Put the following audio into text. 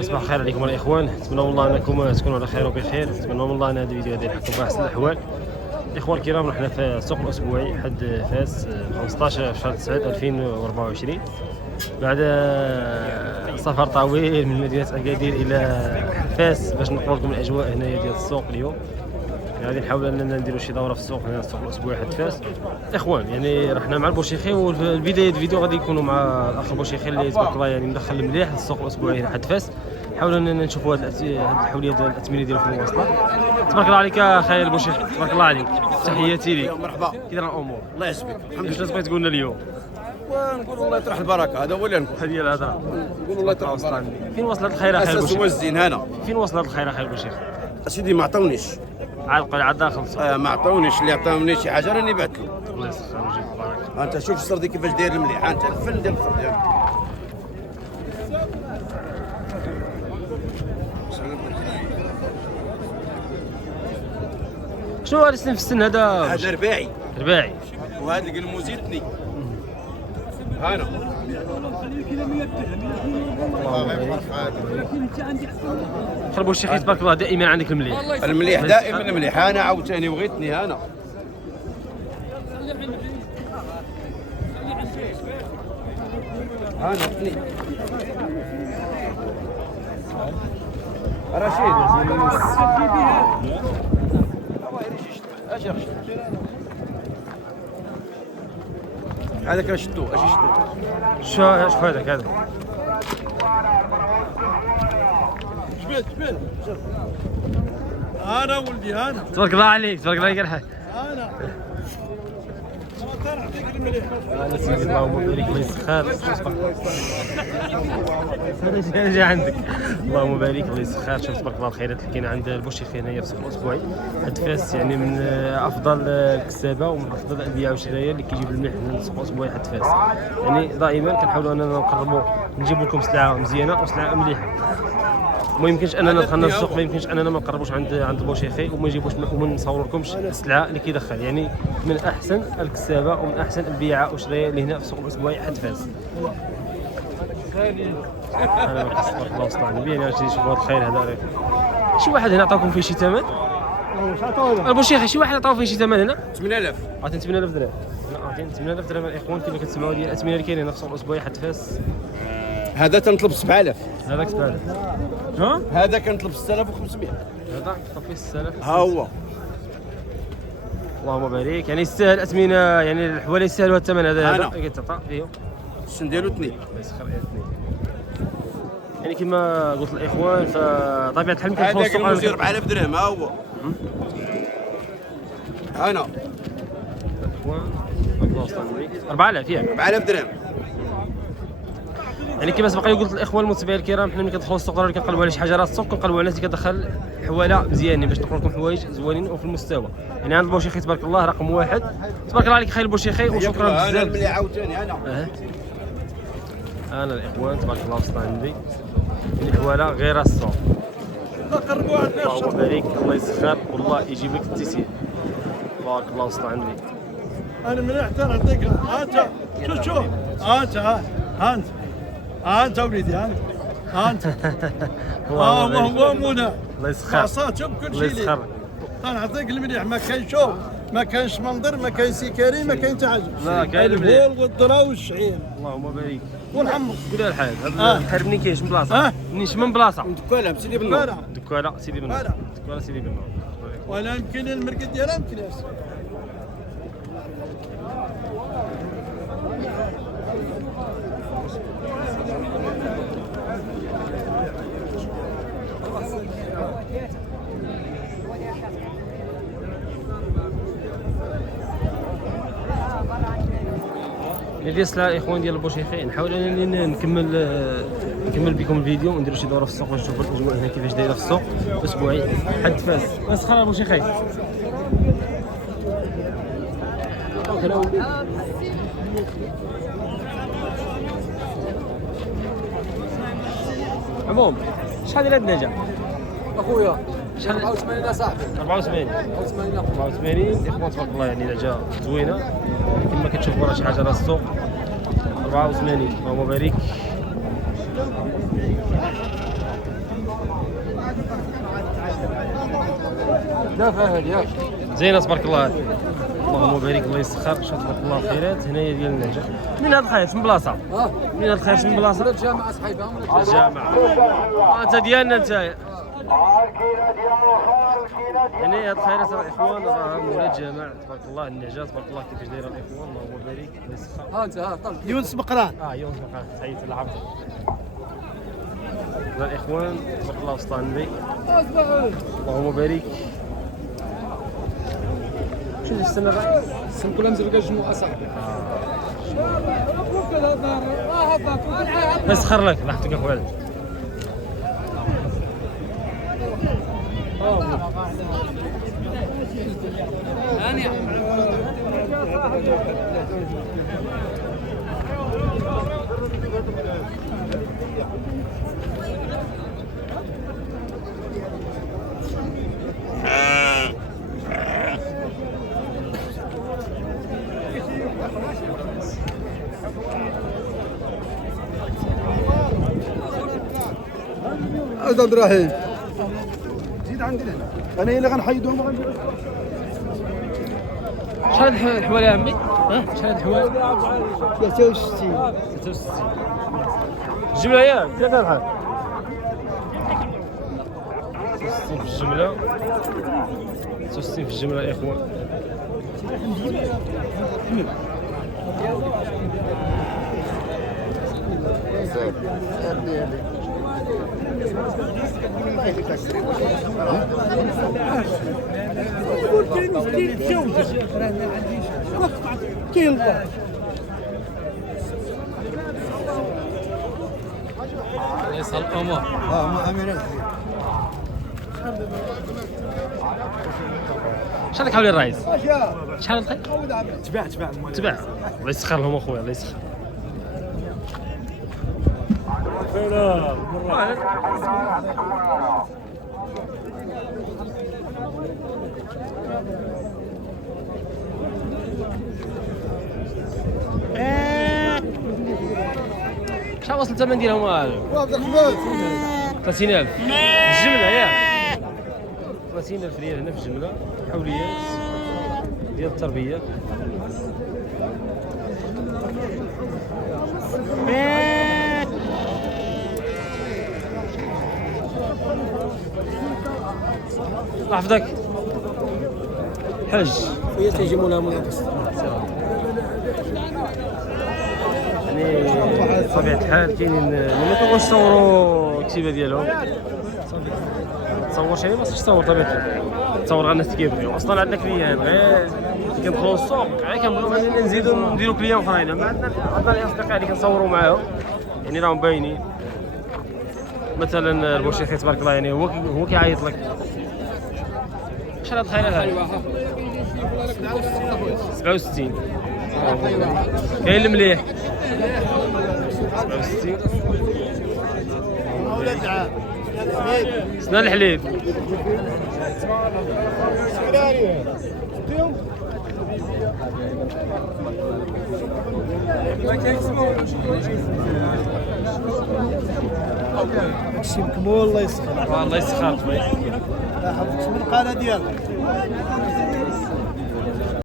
صباح الخير عليكم الاخوان، نتمنى والله انكم تكونوا على خير وبخير. نتمنى والله ان هذا الفيديو هذا يلحقكم باحسن الاحوال. الاخوان الكرام، نحن في السوق الاسبوعي حد فاس 15 شهر 9 2024 بعد سفر طويل من مدينه اكادير الى فاس باش نقول لكم الاجواء هنايا ديال السوق اليوم. غادي نحاول اننا نديروا شي دوره في السوق هنا، السوق الاسبوعي حد فاس. الاخوان يعني رحنا مع البوشيخي، والبدايه الفيديو غادي يكونوا مع الاخ البوشيخي اللي تبارك الله يعني مدخل مليح للسوق الاسبوعي هنا حد فاس. نحاولوا اننا نشوفوا هذه الحوليه ديال الاثمنه ديالو في المواصلات. تبارك الله عليك اخي البوشيخي، تبارك الله عليك، تحياتي لك. مرحبا، كي داير الامور؟ الله يسلمك. الحمد لله. واش بغيت تقول لنا اليوم؟ ونقول الله يطرح البركه، هذا هو اللي نقول. هذه هي الهضره، نقول الله يطرح البركه. فين وصلت الخير اخي اساس هو البوشيخي؟ الزين هنا. فين وصلت الخير اخي البوشيخي؟ سيدي ما عطاونيش. عاد داخل السوق. ما عطاونيش، اللي عطاوني شي حاجه راني بعت له. الله يسخر ويجيب البركه. انت شوف السردي كيفاش داير مليح، انت الفن ديال السردي. شنو هذا السن في السن هذا؟ هذا رباعي رباعي. وهذا الموزي ثني. هنا خربوا الشيخ تبارك الله دائما عندك المليح. المليح دائما المليح. انا عاوتاني وغيتني هنا. هنا ثني. رشيد هذاك شتو اش شتو شوف هذاك هذا جبت انا ولدي انا تبارك الله عليك، تبارك الله عليك الحاج. انا نعطيك المليح. انا سيدي اللهم بارك الله يسخر. هذا جا عندك، اللهم بارك الله يسخر. شوف تبارك الله الخيرات اللي كاينه عند البوشيخي هنايا في السوق الاسبوعي حد فاس، يعني من افضل الكسابه ومن افضل البيع والشرايه اللي كيجيب المليح من السوق الاسبوعي حد فاس. يعني دائما كنحاولوا اننا نقربوا نجيبوا لكم سلعه مزيانه وسلعه مليحه. ما يمكنش اننا دخلنا السوق، ما يمكنش اننا ما نقربوش عند البوشيخي وما نجيبوش وما نصوروا لكمش السلعه اللي كيدخل. يعني من احسن الكسابه ومن احسن البيعه والشرايه اللي هنا في السوق الاسبوعي حد فاس. انا ما كنت الله وصل عندي انا نجي نشوف هذا الخير هذا. شي واحد هنا عطاكم فيه شي ثمن؟ البوشيخي شي واحد عطاو فيه شي ثمن هنا؟ 8000. عطيني 8000 درهم. عطيني 8000 درهم الاخوان كيف كتسمعوا ديال الاثمنه اللي كاينين هنا في السوق الاسبوعي حد فاس. هذا تنطلب 7000. هذاك 7000. ها؟ هذا كنطلب 6500. هذا كطفي 6000. ها هو. اللهم بارك. يعني يستاهل اثمنه، يعني الحوالي يستاهلوا الثمن هذا كيتعطى فيه. السن ديالو 2. يسخر اثنين. يعني كما قلت الاخوان فطبيعه الحال يمكن هذاك الموزي 4000 درهم. ها هو. هنا الاخوان 4000 ياك 4000 درهم. يعني كما سبق لي قلت الاخوان المتابعين الكرام، حنا ملي كندخلوا السوق ضروري كنقلبوا على شي حاجه راه السوق كنقلبوا على الناس اللي كتدخل حواله مزيانين باش نقول لكم حوايج زوينين وفي المستوى. يعني عند البوشيخي تبارك الله رقم واحد. تبارك الله عليك خير البوشيخي وشكرا انا بزاف. الملي عاوتاني انا. انا الاخوان تبارك الله وسط عندي يعني حواله غير السوق. قربوا عندنا اللهم بارك، الله يسخر والله يجيب لك التيسير. تبارك الله وسط عندي. انا مليح نعطيك. انت شوف انت انت انت وليدي انت هو منى. الله يسخر. شوف كل الله شيء لي. يسخر. نعطيك المليح. ما كاين شوف، ما كاينش منظر، ما كاين سكري، ما كاين حتى حاجه. لا كاين المليح. البول والذره والشعير اللهم بارك. والحمص. قول الحال هذا الحرب منين كاينش من بلاصه؟ منينش من بلاصه؟ دكاله سيدي بالنور. دكاله سيدي بالنور. دكاله سيدي بالنور. ولا يمكن المرقد ديالها يمكنش. ديال السلعه الاخوان ديال البوشيخي نحاول انني نكمل بكم الفيديو ونديروا شي دوره في السوق باش نشوفوا الاجواء هنا كيفاش دايره في السوق اسبوعي حد فاس. بس خلاص البوشيخي عموم شحال ديال هاد الدجاج اخويا؟ شحال 84 اصاحبي. 84 الاخوان تبارك الله يعني الدجاج زوينه كما كتشوفوا راه شي حاجه راه السوق 84 اللهم بارك. دافع هذه ياك. زينه تبارك الله هذه. اللهم بارك الله يسخر شاء تبارك الله خيرات هنايا ديال النجا. من هذا الخير من بلاصه؟ من هذا الخير من بلاصه؟ ولا الجامعه صحيبه ولا الجامعه. انت ديالنا انت. يعني هاد الخيرات راه الاخوان راه مولات الجامع تبارك الله النجاة تبارك الله كيفاش دايره الاخوان اللهم بارك الله يسخر. ها انت ها طلع يونس بقران يونس بقى تحية العرض. الاخوان تبارك الله وسط النبي اللهم بارك. شنو السنه الرئيس؟ السن كلها مزرقه الجمعه صاحبي. يسخر لك راحتك اخوان. هذا دراهم زيد عندنا انا اللي غنحيدهم وغندير شحال الحوال يا عمي؟ شحال الحوال؟ 63 63 الجملة ياك كيف الحال؟ 66 في الجملة 66 في الجملة يا اخوان. ليس الامور. ما امير شحال لك حولي الرئيس؟ شحال الخير؟ تباع تبع الله يسخر لهم اخويا الله يسخر. شحال وصل الثمن ديالهم عبد الرحمن 30000 الجملة ياك 30000 ريال هنا في الجملة حوليات ديال التربية. الله يحفظك حاج. هي تيجي مولا منافس. يعني بطبيعة الحال كاينين اللي ما كيبغوش يصوروا الكتيبة ديالهم تصور شي ما خصكش تصور طبيعة الحال تصور غير الناس كيبغيو اصلا عندنا كليان غير كندخلوا للسوق غير كنبغيو اننا نزيدو نديرو كليان اخرين ما عندنا الاصدقاء اللي كنصوروا معاهم يعني راهم باينين. مثلا البوشيخي تبارك الله يعني هو كيعيط لك. شحال هاد الخيرات هادي؟ 67 كاين المليح 67 سنان الحليب هادشي مكمول الله يسخر الله يسخر خويا. لا حفظت من القناه ديالك